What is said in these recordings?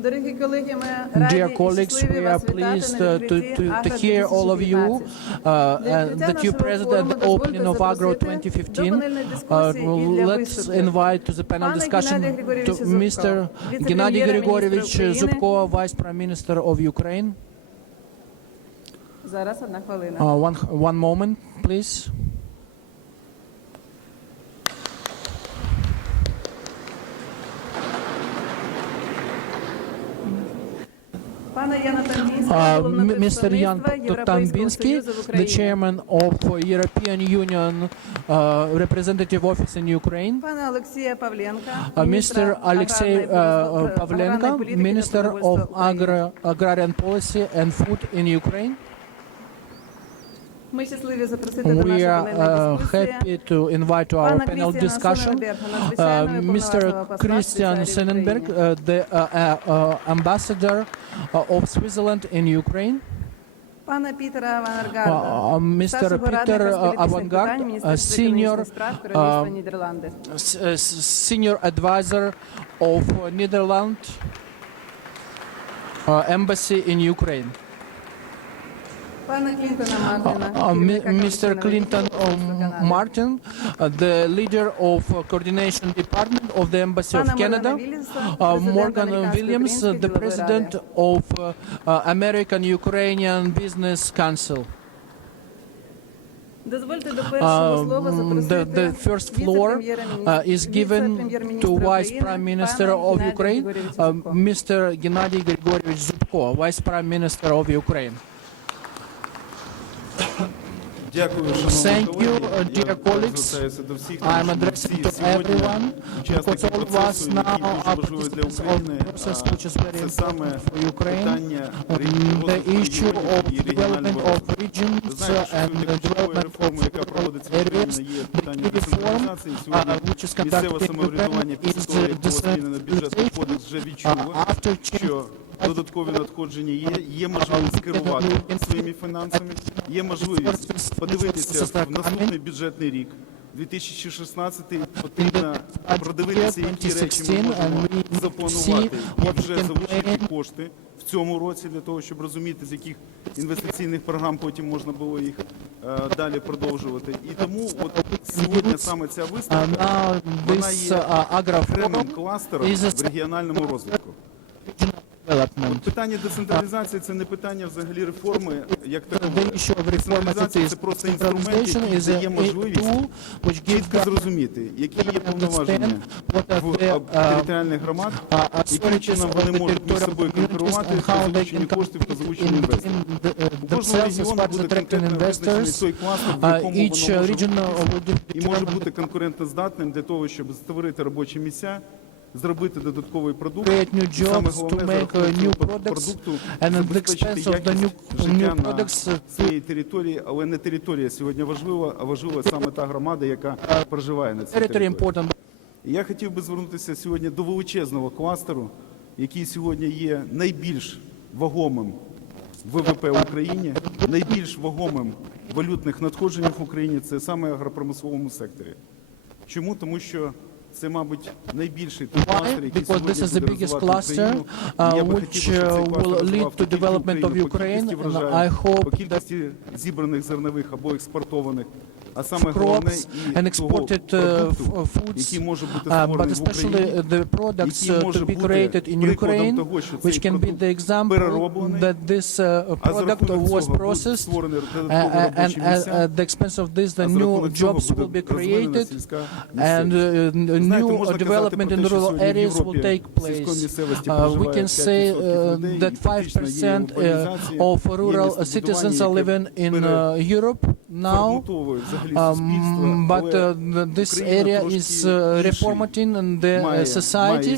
Dear colleagues, we are pleased to hear all of you that you present at the opening of Agro 2015. Let's invite to the panel discussion to Mr. Gennady Grigorievich Zubko, Vice Prime Minister of Ukraine. One moment, please. Mr. Jan Tомбинский, the chairman of European Union Representative Office in Ukraine. Mr. Alexei Pavlenko, Minister of Agrarian Policy and Food in Ukraine. We are happy to invite to our panel discussion Mr. Christian Sennenberg, the ambassador of Switzerland in Ukraine. Mr. Peter Avangard, senior advisor of Netherlands Embassy in Ukraine. Mr. Clinton Martin, the leader of Coordination Department of the Embassy of Canada. Morgan Williams, the president of American Ukrainian Business Council. The first floor is given to Vice Prime Minister of Ukraine, Mr. Gennady Grigorievich Zubko, Vice Prime Minister of Ukraine. Thank you, dear colleagues. I am addressing to everyone because all of us now are participants of the process which is very important for Ukraine. The issue of development of regions and the development of rural areas, the Kyiv Forum, which is conducted in Ukraine, is decentralization after change. Додаткові надходження є можливість керувати своїми фінансами, є можливість подивитися в наступний бюджетний рік, 2016, потрібно продивитися, які речі ми можемо запланувати і вже залучити кошти в цьому році, для того, щоб розуміти, з яких інвестиційних програм потім можна було їх далі продовжувати. І тому от сьогодні саме ця виставка, вона є окремим кластером в регіональному розвитку. Питання децентралізації – це не питання взагалі реформи, як такої. Децентралізація – це просто інструмент, який дає можливість чітко зрозуміти, які є повноваження в територіальних громад, яким чином вони можуть між собою конкурувати по залученню коштів, по залученню інвесторів. У кожного регіону буде конкретно визначений той кластер, в якому воно може бути, і може бути конкурентоздатним для того, щоб створити робочі місця, зробити додатковий продукт, і саме головне, за рахунок продукту забезпечити якість життя на своїй території, але не територія сьогодні важлива, а важлива саме та громада, яка проживає на цій території. І я хотів би звернутися сьогодні до величезного кластеру, який сьогодні є найбільш вагомим в ВВП в Україні, найбільш вагомим валютних надходженнях в Україні, це саме агропромисловому секторі. Чому? Тому що це, мабуть, найбільший той кластер, який сьогодні буде розвивати Україну. Я би хотів, щоб цей кластер розвивав не тільки Україну по кількості врожаю, по кількості зібраних зернових або експортованих, а саме головне і того продукту, який може бути створений в Україні, який може бути прикладом того, що цей продукт перероблений, а за рахунок цього будуть створені додаткові робочі місця, а за рахунок цього буде розвинена сільська місцевість. New development in rural areas will take place. We can say that 5% of rural citizens are living in Europe now, but this area is reformatting the society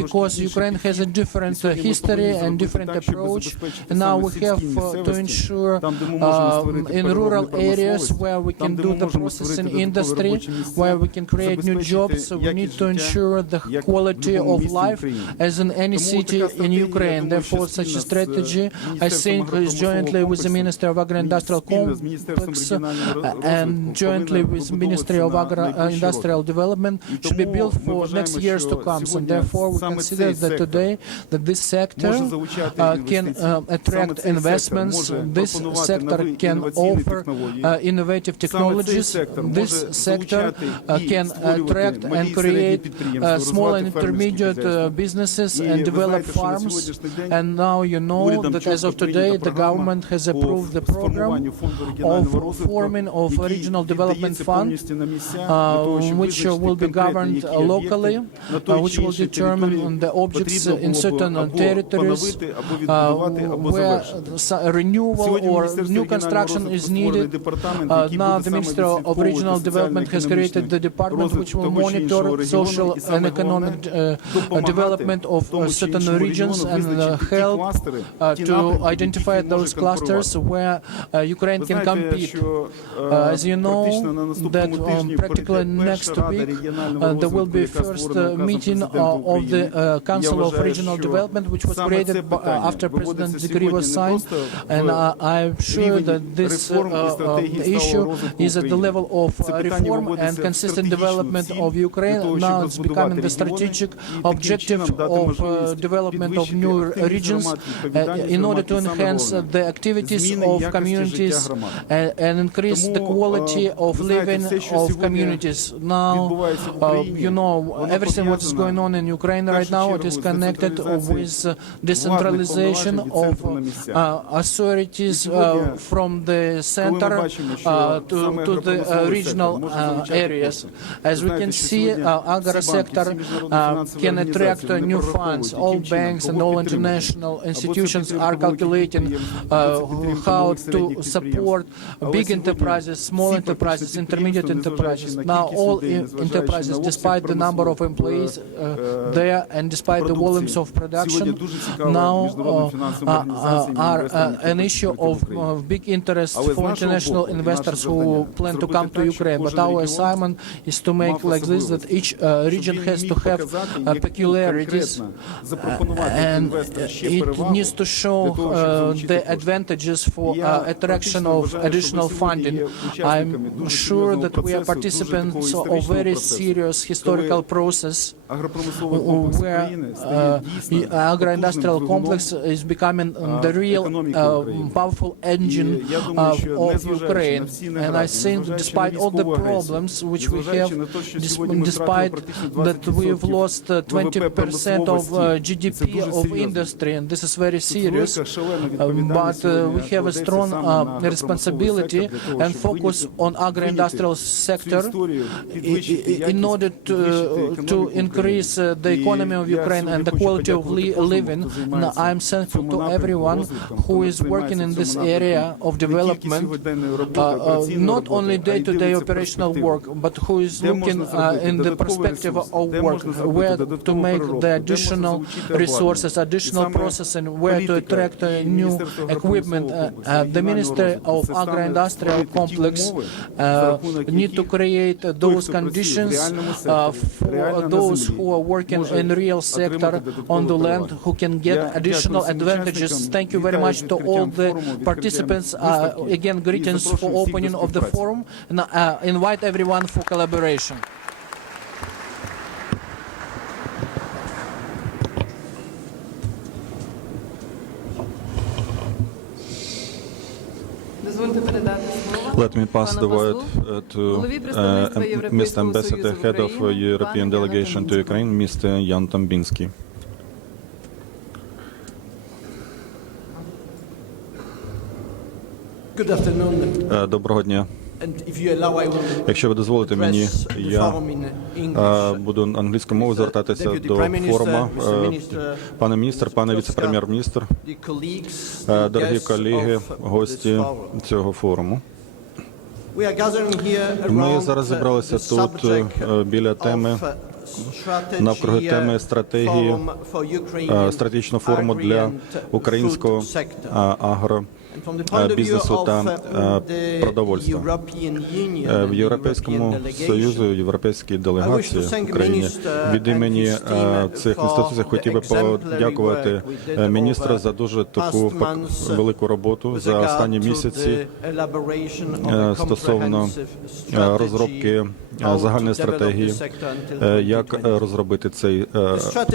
because Ukraine has a different history and different approach. And now we have to ensure in rural areas where we can do the processing industry, where we can create new jobs, we need to ensure the quality of life as in any city in Ukraine. Therefore, such a strategy, I think, is jointly with the Minister of Agro-Industrial Complex and jointly with Ministry of Agro-Industrial Development should be built for next years to come. And therefore, we consider that today that this sector can attract investments. This sector can offer innovative technologies. This sector can attract and create small and intermediate businesses and develop farms. And now you know that as of today, the government has approved the program of forming of regional development fund, which will be governed locally, which will determine the objects in certain territories where renewal or new construction is needed. Now the Minister of Regional Development has created the department which will monitor social and economic development of certain regions and help to identify those clusters where Ukraine can compete. As you know, that practically next week there will be first meeting of the Council of Regional Development, which was created after President decree was signed. And I'm sure that this issue is at the level of reform and consistent development of Ukraine. Now it's becoming the strategic objective of development of new regions in order to enhance the activities of communities and increase the quality of living of communities. Now, you know, everything what is going on in Ukraine right now, it is connected with decentralization of authorities from the center to the regional areas. As we can see, agro sector can attract new funds. All banks and all international institutions are calculating how to support big enterprises, small enterprises, intermediate enterprises. Now all enterprises, despite the number of employees there and despite the volumes of production, now are an issue of big interest for international investors who plan to come to Ukraine. But our assignment is to make like this, that each region has to have peculiarities and it needs to show the advantages for attraction of additional funding. I'm sure that we are participants of very serious historical process where agro-industrial complex is becoming the real powerful engine of Ukraine. And I think despite all the problems which we have, despite that we've lost 20% of GDP of industry, and this is very serious, but we have a strong responsibility and focus on agro-industrial sector in order to increase the economy of Ukraine and the quality of living. And I'm thankful to everyone who is working in this area of development, not only day-to-day operational work, but who is looking in the perspective of work, where to make the additional resources, additional processing, where to attract new equipment. The Minister of Agro-Industrial Complex need to create those conditions for those who are working in real sector on the land, who can get additional advantages. Thank you very much to all the participants. Again, greetings for opening of the forum, and invite everyone for collaboration. Let me pass the word to Mr. Ambassador, Head of European Delegation to Ukraine, Mr. Jan Tомбинский. Доброго дня. Якщо ви дозволите мені, я буду англійською мовою звертатися до форуму. Пане міністр, пане віце-прем'єр-міністр, дорогі колеги, гості цього форуму. Ми зараз зібралися тут біля теми, навкруги теми стратегії, стратегічного форуму для українського бізнесу та продовольства. В Європейському Союзі, європейській делегації в Україні від імені цих інституцій хотів би подякувати міністра за дуже таку велику роботу за останні місяці стосовно розробки загальної стратегії, як розробити цей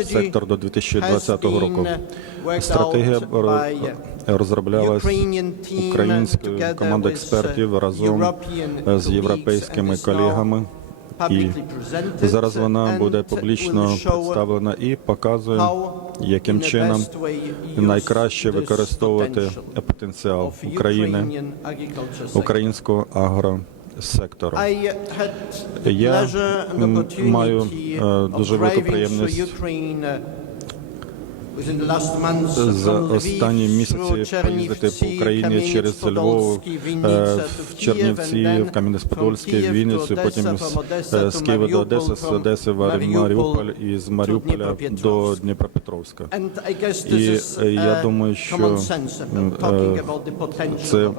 сектор до 2020 року. Стратегія розроблялась українською командою експертів разом з європейськими колегами. І зараз вона буде публічно представлена і показує, яким чином найкраще використовувати потенціал України, українського агросектору. Я маю дуже велику приємність за останні місяці поїздити по Україні через Львов, в Чернівці, в Кам'янець-Подольський, в Вінницю, потім з Києва до Одеси, з Одеси в Маріуполь і з Маріуполя до Дніпропетровська. І я думаю, що це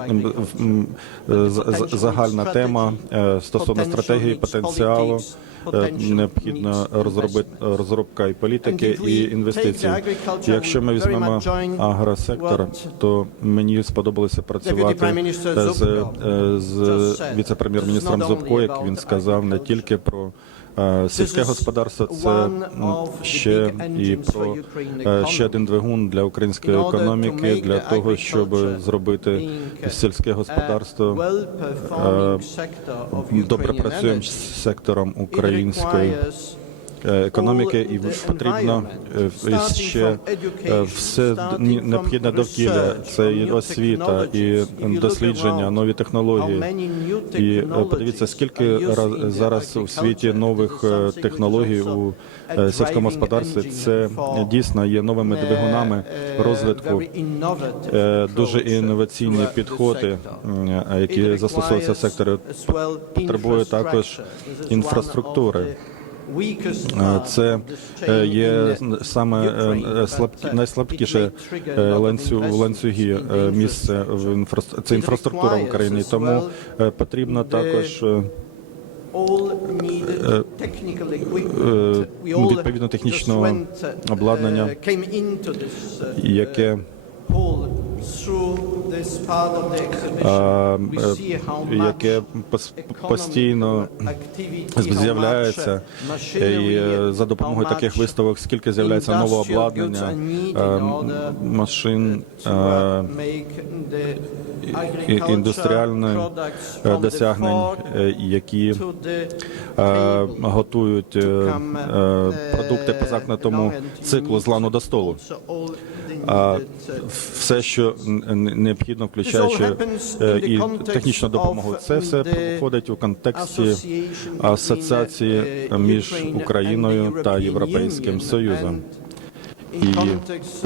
загальна тема стосовно стратегії, потенціалу, необхідна розробка і політики, і інвестицій. Якщо ми візьмемо агросектор, то мені сподобалося працювати з віце-прем'єр-міністром Зубко, як він сказав, не тільки про сільське господарство, це ще один двигун для української економіки, для того, щоб зробити сільське господарство добре працюючим сектором української економіки, і потрібно ще все необхідне довкілля. Це і освіта, і дослідження, нові технології. І подивіться, скільки зараз у світі нових технологій у сільському господарстві. Це дійсно є новими двигунами розвитку, дуже інноваційні підходи, які застосовуються в секторі. Потребує також інфраструктури. Це є саме найслабкіше в ланцюгі місце, це інфраструктура в Україні, тому потрібно також відповідно технічного обладнання, яке постійно з'являється, і за допомогою таких виставок, скільки з'являється нового обладнання, машин, індустріальних досягнень, які готують продукти по замкнутому циклу з лану до столу. Все, що необхідно, включаючи і технічну допомогу, це все проходить у контексті асоціації між Україною та Європейським Союзом. І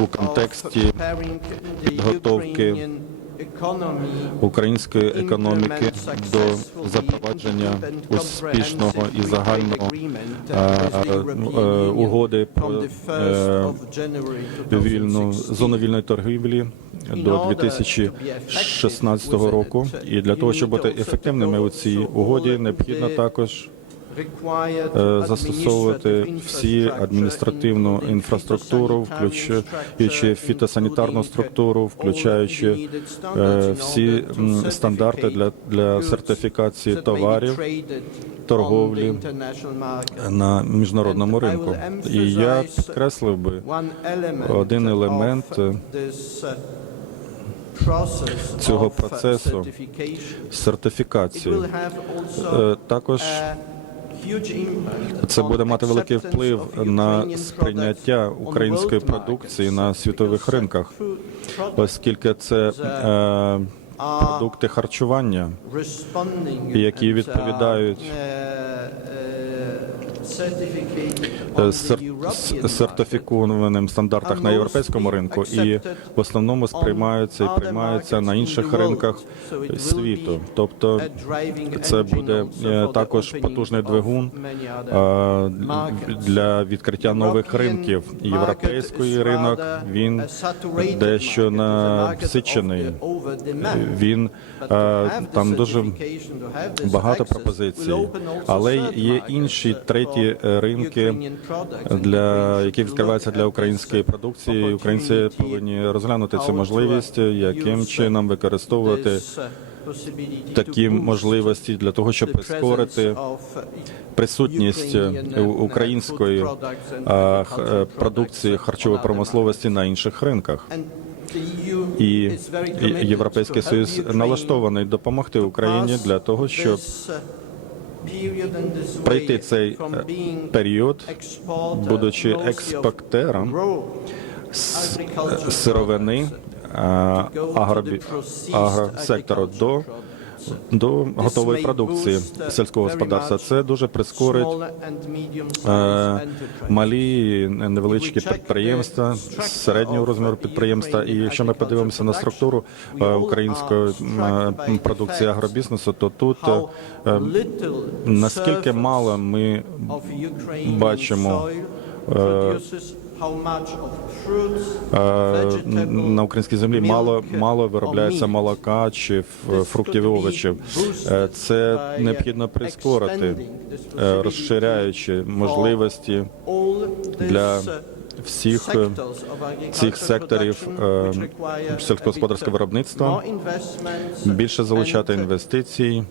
у контексті підготовки української економіки до запровадження успішного і загального угоди про зону вільної торгівлі до 2016 року. І для того, щоб бути ефективними у цій угоді, необхідно також застосовувати всі адміністративну інфраструктуру, включаючи фітосанітарну структуру, включаючи всі стандарти для сертифікації товарів, торговлі на міжнародному ринку. І я підкреслив би один елемент цього процесу сертифікації. Також це буде мати великий вплив на сприйняття української продукції на світових ринках, оскільки це продукти харчування, які відповідають сертифікованим стандартах на європейському ринку і в основному сприймаються і приймаються на інших ринках світу. Тобто це буде також потужний двигун для відкриття нових ринків. Європейський ринок, він дещо насичений. Він там дуже багато пропозицій, але є інші треті ринки, які відкриваються для української продукції. Українці повинні розглянути цю можливість, яким чином використовувати такі можливості для того, щоб прискорити присутність української продукції харчової промисловості на інших ринках. І Європейський Союз налаштований допомогти Україні для того, щоб пройти цей період, будучи експортером сировини агросектору до готової продукції сільського господарства. Це дуже прискорить малі, невеличкі підприємства, середнього розміру підприємства. І якщо ми подивимося на структуру української продукції агробізнесу, то тут наскільки мало ми бачимо на українській землі мало виробляється молока чи фруктів і овочів. Це необхідно прискорити, розширяючи можливості для всіх цих секторів сільськогосподарського виробництва, більше залучати інвестицій,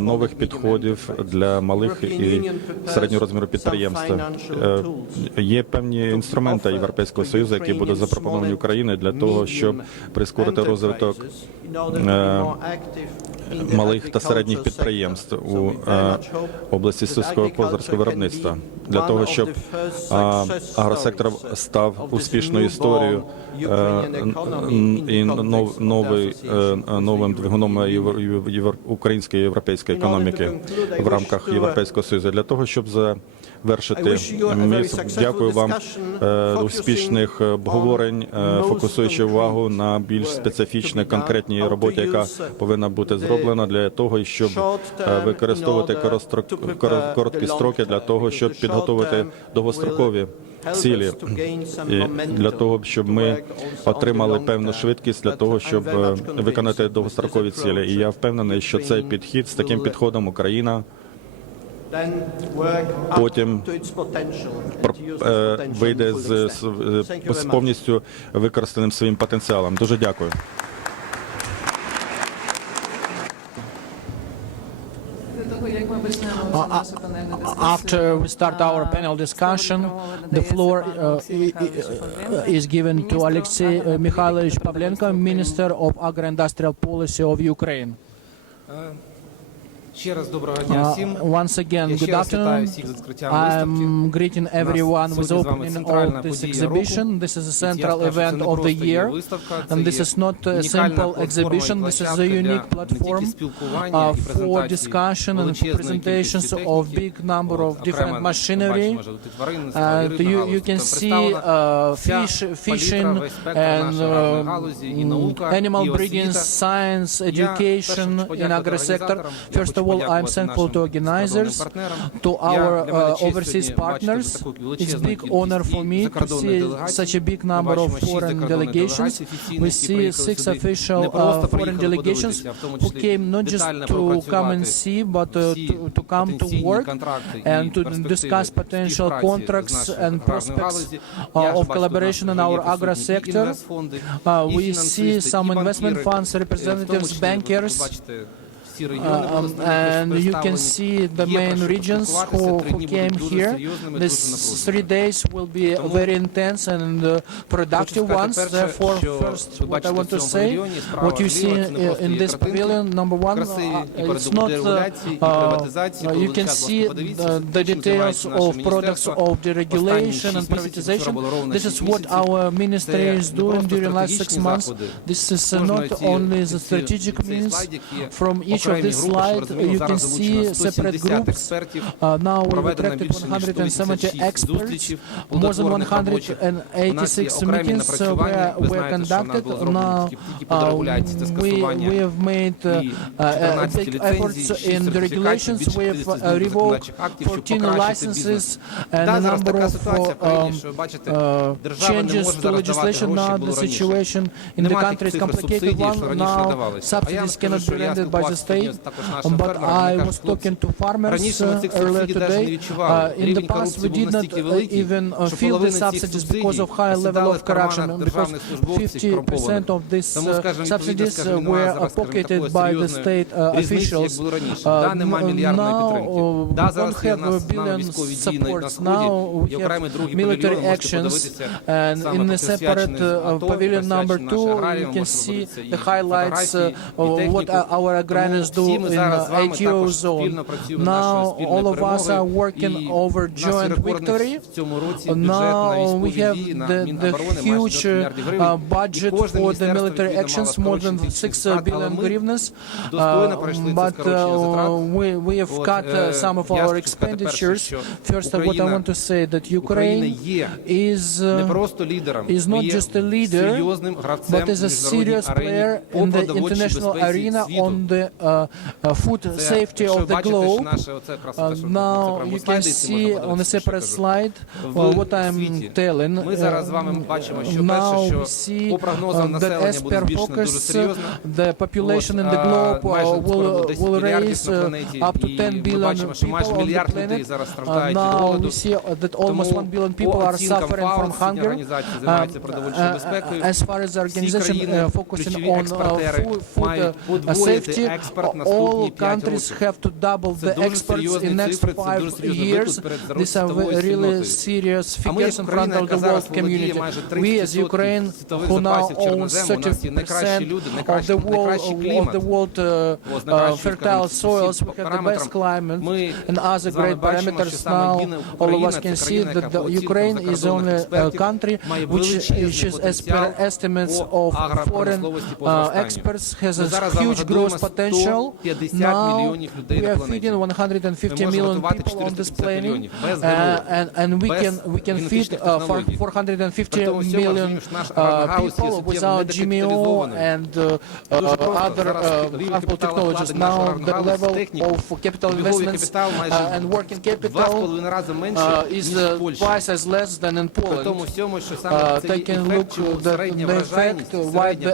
нових підходів для малих і середнього розміру підприємств. Є певні інструменти Європейського Союзу, які будуть запропоновані Україні для того, щоб прискорити розвиток малих та середніх підприємств у області сільськогосподарського виробництва, для того, щоб агросектор став успішною історією і новим двигуном української і європейської економіки в рамках Європейського Союзу. Для того, щоб завершити, дякую вам успішних обговорень, фокусуючи увагу на більш специфічній, конкретній роботі, яка повинна бути зроблена для того, щоб використовувати короткі строки для того, щоб підготовити довгострокові цілі, і для того, щоб ми отримали певну швидкість для того, щоб виконати довгострокові цілі. І я впевнений, що цей підхід, з таким підходом Україна потім вийде з повністю використаним своїм потенціалом. Дуже дякую. After we start our panel discussion, the floor is given to Alexei Pavlenko, Minister of Agro-Industrial Policy of Ukraine. Once again, good afternoon. I'm greeting everyone with opening of this exhibition. This is a central event of the year, and this is not a simple exhibition. This is a unique platform for discussion and for presentations of big number of different machinery. You can see fishing and animal breeding, science, education in agri-sector. First of all, I'm thankful to organizers, to our overseas partners. It's a big honor for me to see such a big number of foreign delegations. We see 6 official foreign delegations who came not just to come and see, but to come to work and to discuss potential contracts and prospects of collaboration in our agro sector. We see some investment funds, representatives, bankers, and you can see the main regions who came here. These 3 days will be very intense and productive ones. Therefore, first, what I want to say, what you see in this pavilion, number one, it's not, you can see the details of products of the regulation and privatization. This is what our ministry is doing during the last 6 months. This is not only the strategic means from each of this slide, you can see separate groups. Now we attracted 170 experts. More than 186 meetings were conducted. Now we have made big efforts in the regulations. We have revoked 14 licenses and a number of changes to legislation. Now the situation in the country is complicated one. Now subsidies cannot be rendered by the state. But I was talking to farmers earlier today. In the past we did not even feel the subsidies because of high level of corruption, because 50% of these subsidies were pocketed by the state officials. Now we don't have billion supports. Now we have military actions, and in the separate pavilion number 2 you can see the highlights of what our agrarians do in ATO zone. Now all of us are working over joint victory. Now we have the huge budget for the military actions, more than 6 billion hryvnias, but we have cut some of our expenditures. First of all, I want to say that Ukraine is not just a leader, but is a serious player in the international arena on the food safety of the globe. Now you can see on a separate slide what I'm telling. Now we see that as per focus, the population in the globe will raise up to 10 billion people on the planet. Now we see that almost 1 billion people are suffering from hunger. As far as the organization focusing on food safety, all countries have to double the exports in next 5 years. These are really serious figures in front of the world community. We as Ukraine, who now owns 30% of the world fertile soils, we have the best climate and other great parameters. Now all of us can see that the Ukraine is the only country which is, as per estimates of foreign experts, has a huge growth potential. Now we are feeding 150 million people on this planet, and we can feed 450 million people without GMO and other harmful technologies. Now the level of capital investments and working capital is twice as less than in Poland. Taking a look at the effect, why the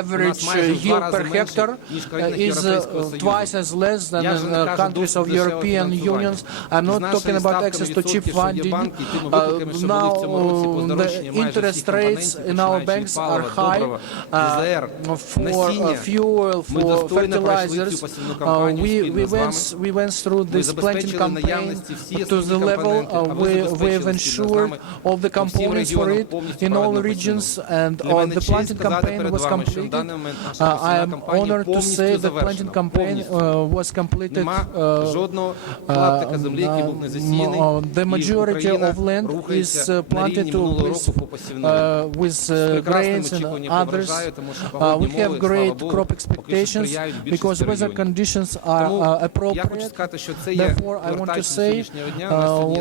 average yield per hectare is twice as less than in countries of European Union. I'm not talking about access to cheap funding. Now the interest rates in our banks are high for fuel, for fertilizers. We went through this planting campaign to the level we have ensured all the components for it in all regions, and the planting campaign was completed. I am honored to say the planting campaign was completed. The majority of land is planted with grains and others. We have great crop expectations because weather conditions are appropriate. Therefore, I want to say,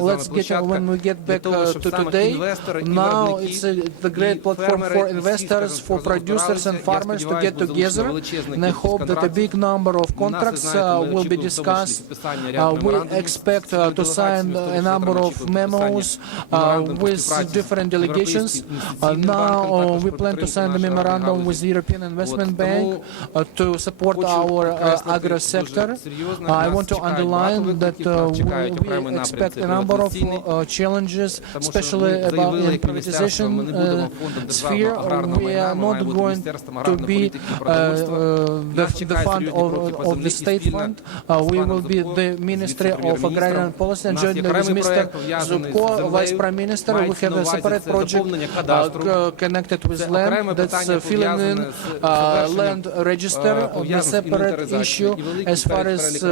let's get when we get back to today. Now it's the great platform for investors, for producers and farmers to get together, and I hope that a big number of contracts will be discussed. We expect to sign a number of memos with different delegations. Now we plan to sign the memorandum with the European Investment Bank to support our agro sector. I want to underline that we expect a number of challenges, especially about the privatization sphere. We are not going to be the fund of the state fund. We will be the Ministry of Agrarian Policy, and jointly with Mr. Zubko, Vice Prime Minister, we have a separate project connected with land, that's filling in land register, the separate issue as far as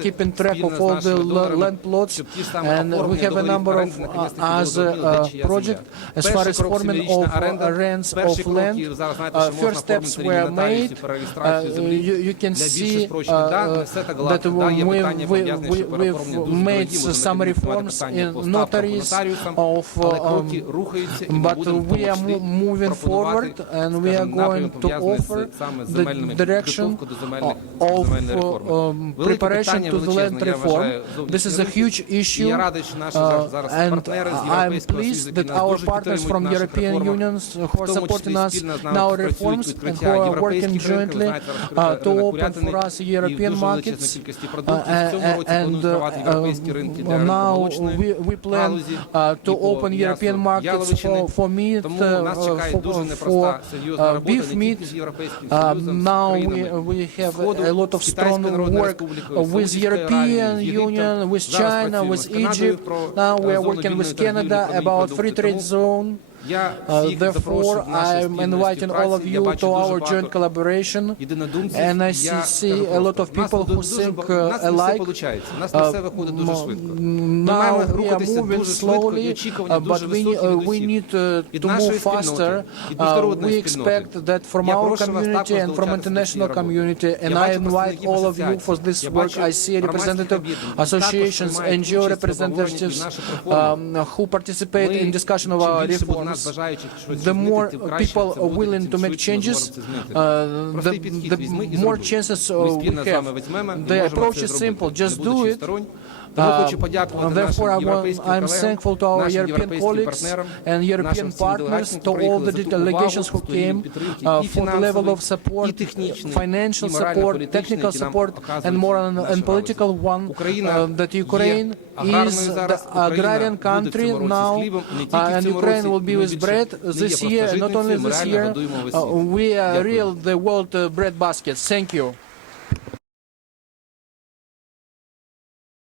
keeping track of all the land plots, and we have a number of other projects as far as forming of rents of land. First steps were made you can see that we've made some reforms in notaries but we are moving forward and we are going to offer the direction of preparation to the land reform. This is a huge issue, and I'm pleased that our partners from European Union who are supporting us in our reforms and who are working jointly to open for us European markets, and now we plan to open European markets for meat, for beef meat. Now we have a lot of strong work with European Union, with China, with Egypt. Now we are working with Canada about free trade zone. Therefore, I'm inviting all of you to our joint collaboration, and I see a lot of people who think alike. Now we are moving slowly, but we need to move faster. We expect that from our community and from international community, and I invite all of you for this work. I see representative associations, NGO representatives who participate in discussion of our reforms. The more people are willing to make changes, the more chances we have. The approach is simple, just do it. Therefore, I'm thankful to our European colleagues and European partners, to all the delegations who came for the level of support, financial support, technical support, and moral and political one. That Ukraine is the agrarian country now, and Ukraine will be with bread this year, not only this year. We are the world bread baskets. Thank you.